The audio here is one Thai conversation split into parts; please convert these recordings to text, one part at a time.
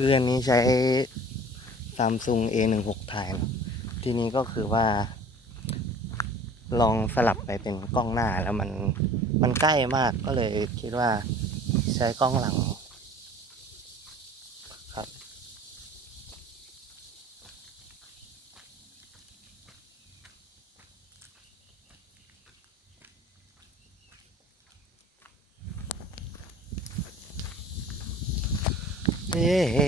คืออันนี้ใช้ Samsung A16 ถ่ายนะทีนี้ก็คือว่า ลองสลับไปเป็นกล้องหน้าแล้วมันมันใกล้มากก็เลยคิดว่าใช้กล้องหลังครับเย้เฮ้เย้เฮ้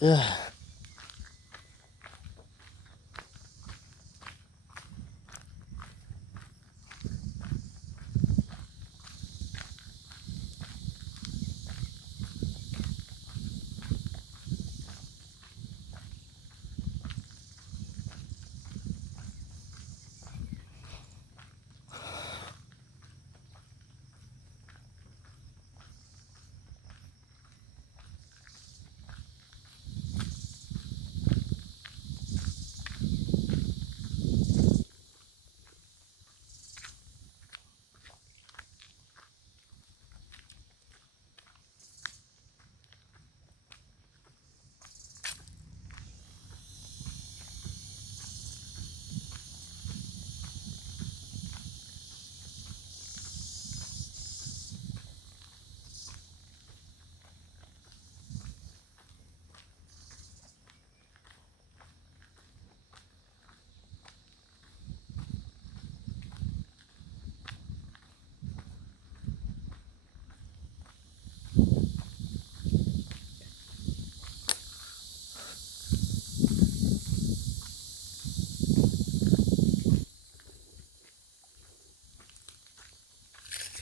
เ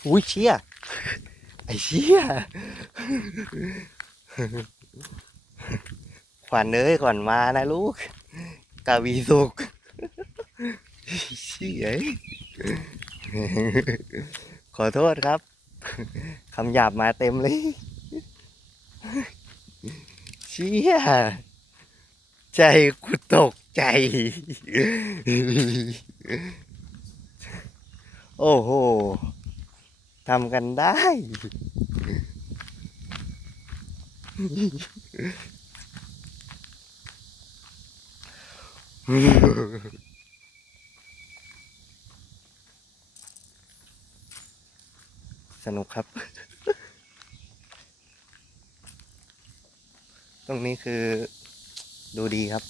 อุ้ยเชี่ยไอ้เชี่ยขวัญเอ้ยขวัญมานะลูกกาวีสุกเชี่ยขอโทษครับคำหยาบมาเต็มเลย เชี่ยใจกูตกใจ โอ้โห ทำกันได้ สนุกครับ ตรงนี้คือดูดีครับ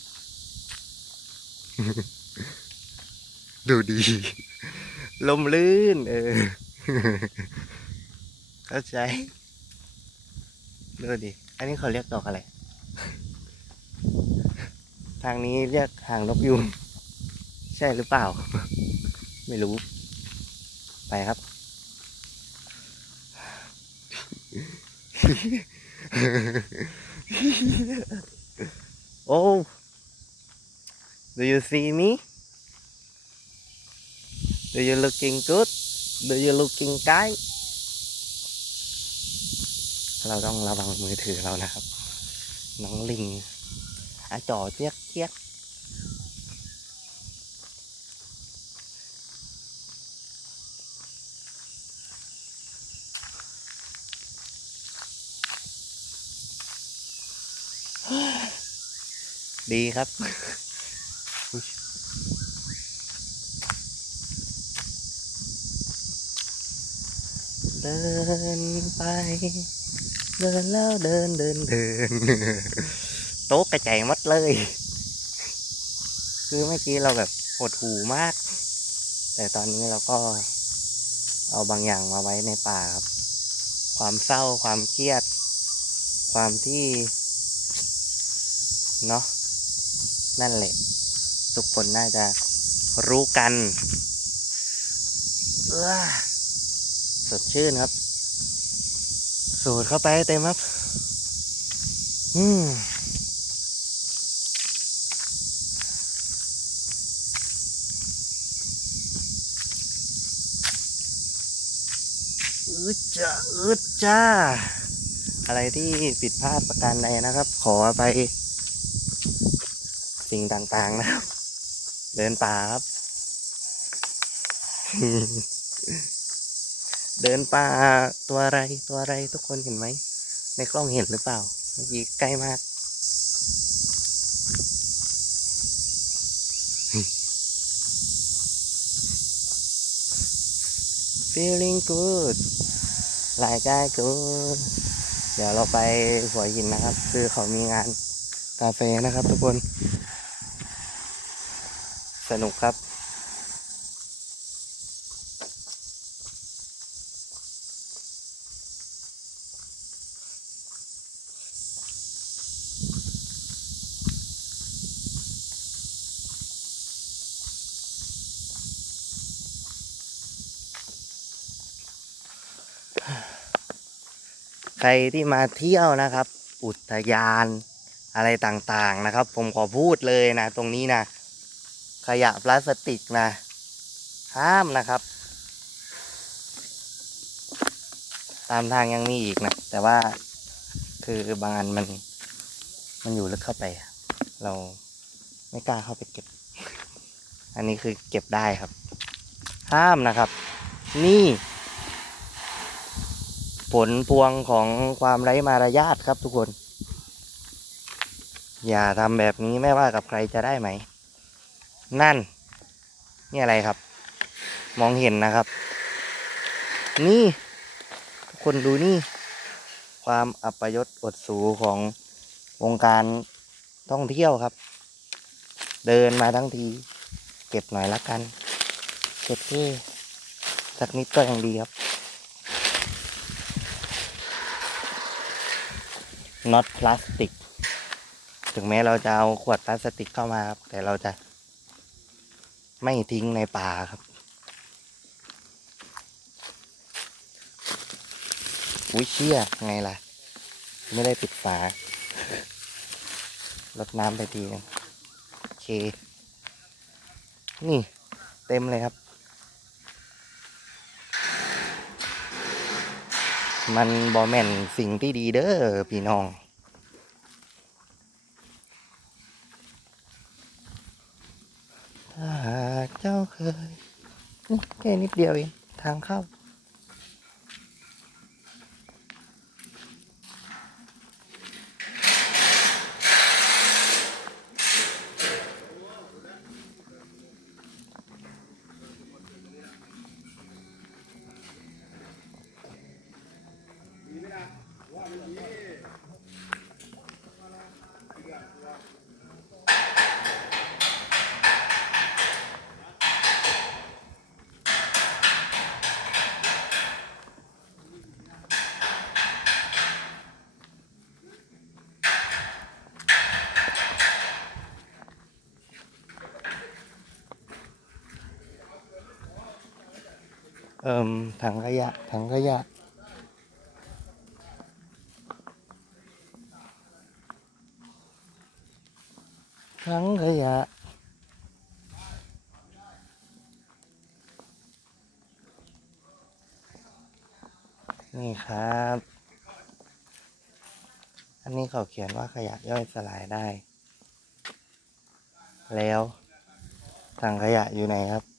ดูดี ลมลื่น เออ เข้าใจดูดิ อันนี้เขาเรียกดอกอะไร ทางนี้เรียกหางนกยูงใช่หรือเปล่า ไม่รู้ ไปครับ โอ้ do you see me do you looking good do you looking guy เราต้องระวังมือถือเรานะครับ น้องลิงอาจ่อเจี๊ยกเจี๊ยกดีครับ อุ๊ยเดินไป เดินแล้วเดินเดินเดินโต๊ะกระจายมัดเลย คือเมื่อกี้เราแบบหดหูมาก แต่ตอนนี้เราก็เอาบางอย่างมาไว้ในป่าครับ ความเศร้าความเครียด ความที่ เนาะนั่นแหละ ทุกคนน่าจะรู้กัน เออ สดชื่นครับ สูดเข้าไปให้เต็มครับ อืมอึดจ้าอึดจ้า อะไรที่ผิดพลาดประการใดนะครับ ขอไป สิ่งต่างๆนะครับ เดินป่าครับ เดินป่าตัวอะไรตัวอะไรทุกคนเห็นไหม ในกล้องเห็นหรือเปล่าเมื่อกี้ใกล้มาก feeling good รายการ good เดี๋ยวเราไปหัวหินนะครับ คือเขามีงานกาแฟนะครับทุกคน สนุกครับ ใครที่มาเที่ยวนะครับ อุทยานอะไรต่างๆนะครับ ผมขอพูดเลยนะ ตรงนี้นะ ขยะพลาสติกนะ ห้ามนะครับ ตามทางยังมีอีกนะ แต่ว่าคือบางอันมันมันอยู่ลึกเข้าไป เราไม่กล้าเข้าไปเก็บ อันนี้คือเก็บได้ครับ ห้ามนะครับ นี่ ผลพวงของความไร้มารยาทครับทุกคน อย่าทำแบบนี้ไม่ว่ากับใครจะได้ไหม นั่น นี่อะไรครับ มองเห็นนะครับ นี่ ทุกคนดูนี่ ความอัปยศอดสูของวงการท่องเที่ยวครับ เดินมาทั้งที เก็บหน่อยละกันเก็บที่สักนิดก็ยังดีครับ not plastic ถึงแม้เราจะเอาขวดพลาสติกเข้ามาครับ แต่เราจะไม่ทิ้งในป่าครับ อุ้ยเชี่ยไงล่ะ ไม่ได้ปิดฝาลดน้ำไปทีนึงโอเค นี่เต็มเลยครับ มันบอแม่นสิ่งที่ดีเด้อพี่น้อง ถ้าหากเจ้าเคยแค่นิดเดียวเอง ทางเข้า เอิ่มถังขยะถังขยะ ถังขยะนี่ครับ อันนี้เขาเขียนว่าขยะย่อยสลายได้ แล้วถังขยะอยู่ไหนครับ